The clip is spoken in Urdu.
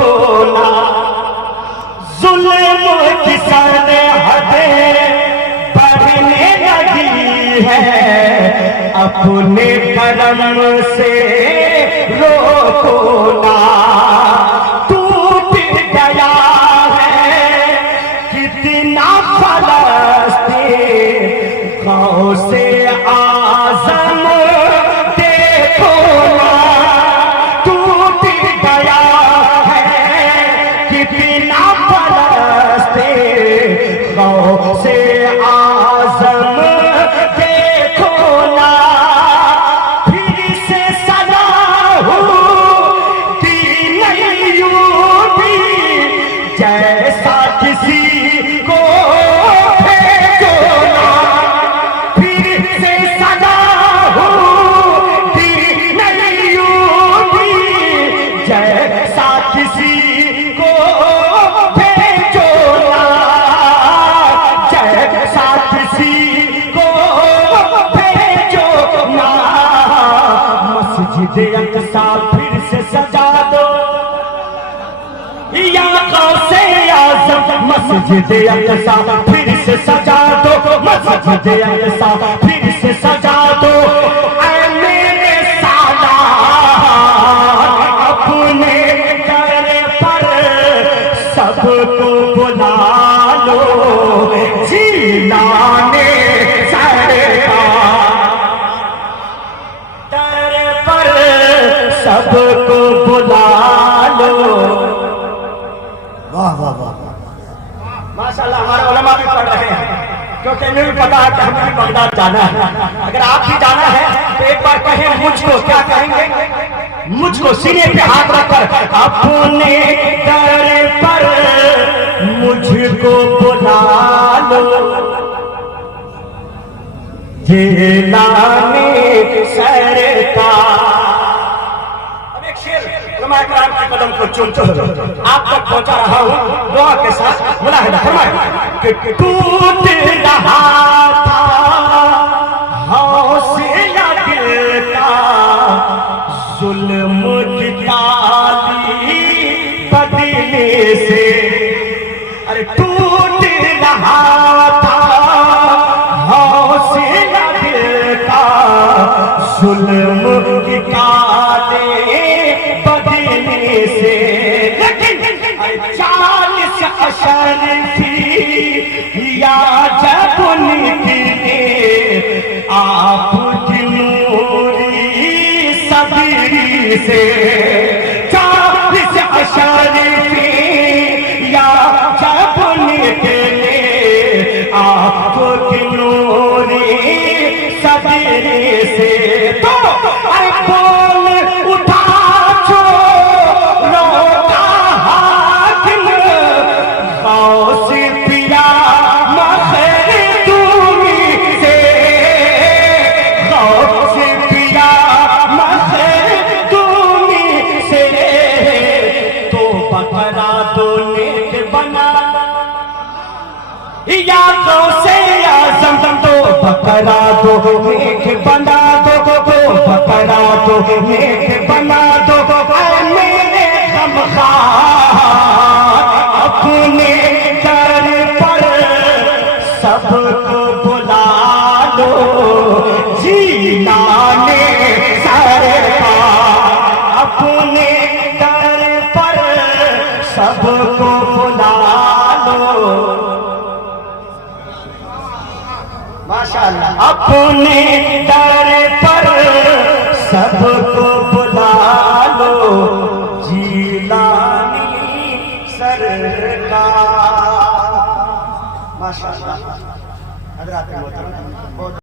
روکو نا، ظلم کی سرحدیں بڑھنے لگی ہے، اپنے کرم سے روکو نا، ٹوٹ گیا ہے کتنا فلسطین، غوث اعظم دیکھو نا، ٹوٹ گیا ہے کتنا فلسطین، غوث اعظم دیکھو نا، پھر سے صلاح الدین ایوبی جیسا کسی کو بھیجو نا، پھر سے صلاح الدین ایوبی جیسا کسی کو بھیجو نا، جیسا کسی کو بھیجو نا، مسجد اقصیٰ پھر سے سجا دو یا غوث اعظم، مسجد اقصیٰ پھر سے سجا دو، مسجد اقصیٰ پھر سے سجا دو، اے میرے سالار اپنے در پر سب کو بلا لو، جیلانے سرکار در پر سب کو بلا لو۔ واہ واہ واہ واہ، ماشاءاللہ ہمارے علماء بھی پڑھ رہے ہیں، کیونکہ انہیں بھی پتا ہے کہ ہمیں بھی بغداد جانا ہے۔ اگر آپ بھی جانا ہے تو ایک بار کہیں مجھ کو، کیا کہیں گے؟ مجھ کو سینے پہ ہاتھ رکھ کر اپنے در پر مجھ کو بلا لو، جیلانے سرکار۔ اب ایک شعر علماء کرام کے قدم کو چن چن آپ تک پہنچا رہا ہوں، دعا کے ساتھ ملاحظہ فرمائیں کہ ٹوٹ رہا تھا حوصلہ دل کا، ظلم کی تالی بدلے سے، ارے ٹوٹ رہا تھا حوصلہ دل کا، ظلم کی تالی بدلنے سے، لیکن 40 اشر تھی یا جب نکلے آپ کی نوری صبری سے، 40 اشر تھی یا جب نکلے آپ کی نوری صبری سے، تو اے بول اٹھا چھو روکا حاکم، غوث پیا مخدومی سے، غوث پیا مخدومی سے، تو بکرا دو نیک بنا یا غوث اعظم، تو بکرا دو نیک بنا دو، تو بکرا دو نیک بنا دو، اے میرے غمخوار اپنے در پر سب کو بلا لو، جیلانے سرکار اپنے در پر سب کو بلا لو، ماشاءاللہ اپنے در پر سب کو بلا لو، جیلانی سرکار۔ ماشاءاللہ حضرات محترم،